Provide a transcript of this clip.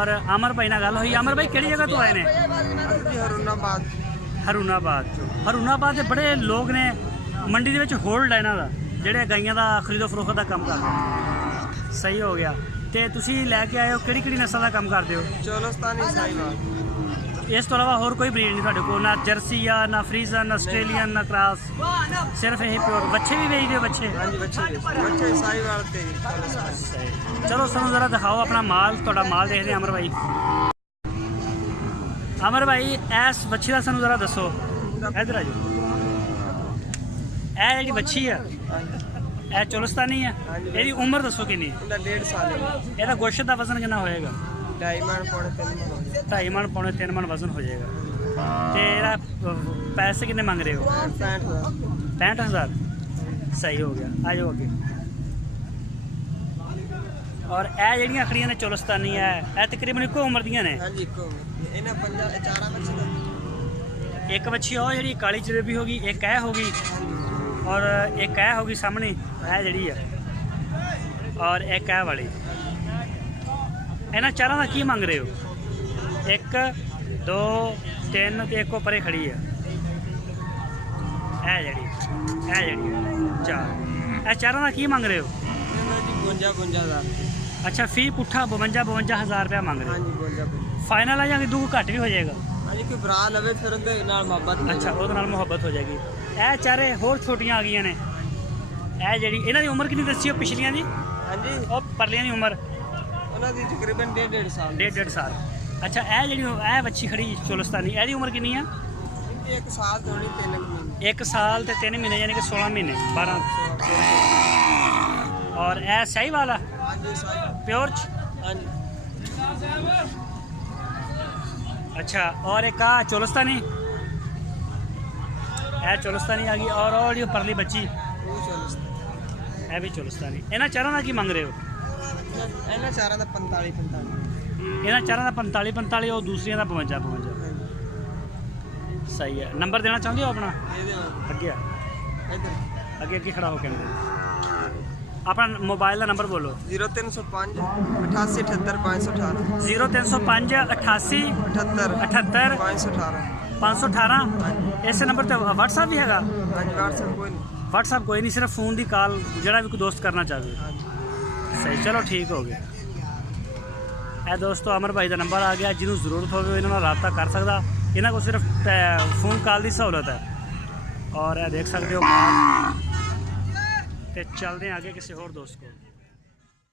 और अमर भाई नाल गल हुई। अमर भाई किहड़ी जगह तो आए ने? हरुणाबाद। हरुणाबाद के बड़े लोग ने मंडी दे विच होल्ड है इन्हां दा, जिहड़े गाइयां दा खरीदो फरोख्त का काम करदे। सही हो गया। तो तुसी लैके आए हो किहड़ी नस्ल का काम करदे हो? चोलस्तानी साहिवाल। इस तो इलावा होर कोई ब्रीड नहीं तुहाडे कोल? ना जर्सी या ना फ्रीजन ना आस्ट्रेलियन ना क्रॉस, सिर्फ यही प्योर? बच्चे भी बेचदे हो? बच्चे? हाँ जी, बच्चे साहिवाल ते चलो सानू जरा दिखाओ अपना माल, तुहाडा माल देखते हैं। अमर भाई इस बच्ची का सानू जरा दसो। इधर आ जाओ। यह जी बच्ची है यह चोलस्तानी है, यदी उम्र दसो कितनी? 1.5 साल। यदा गोश्त का वजन कितना होएगा? 2.5 मन पौने 3 मन वजन हो जाएगा। तो यदा पैसे कितने मंग रहे हो? 65,000। सही हो गया। आ जाओ अगे। और यह जड़ियाँ खड़ियाँ ने चोलस्तानी है, यह तकरीबन इको उम्र दियाँ ने? हाँ जी, एक बच्ची और जी काली जलेबी होगी, एक है होगी और एक है होगी सामने है जी है, और एक है वाली। इन्होंने चारों का की मंग रहे हो? 1 2 3 तो एक परे खड़ी है जी 4। यह चारों का की मंग रहे हो? 52,000। अच्छा, फी पुट्ठा 52,000 रुपया मंग रहे हो? फाइनल है या दू घट भी हो जाएगा? कोई भरा लवे फिर उहदे नाल मुहब्बत। अच्छा, वो मुहब्बत हो जाएगी। यह चारे होर छोटियां आ गई ने। यह जी इन्हों की उम्र कितनी दसी हो पिछलियां दी? हाँ जी, और परलियां की उम्र? उन्हां दी तकरीबन 1.5 साल। 1.5 साल। अच्छा, यह जी बच्ची खड़ी चोलस्तानी, यदी उम्र कितनी है? 1 साल थोड़ी 3 महीने। 1 साल तो 3 महीने यानी कि 16 महीने 12। और यह सही वाला हाँ जी, प्योर? हाँ जी। अच्छा, और एक आ चोलस्तानी, यह चोलस्तानी आ गई। और ये परली बच्ची है भी चोलस्तानी। इन्होंने चारों का की मंग रहे हो? इन्हां चारां दा 45। इन्होंने चारों का 45 और दूसरिया का 52। सही है। नंबर देना चाहते हो अपना? अगे अगे खड़ा हो कैमरे। अपना मोबाइल का नंबर बोलो। 0305 88 78 518। 0305 88 78 518। इस नंबर पर व्हाट्सएप भी है? हाँ जी, व्हाट्सएप कोई नहीं, सिर्फ फोन की कॉल जरा भी कोई दोस्त करना चाहे। सही, चलो ठीक हो गया। यह दोस्तों अमर भाई का नंबर आ गया, जिन्होंने जरूरत हो इन्होंने रबता कर सकता। इन्हों को सिर्फ फोन कॉल की सहूलत है। और यह देख सकते हो माल। तो चलते हैं आगे किसी और दोस्त को।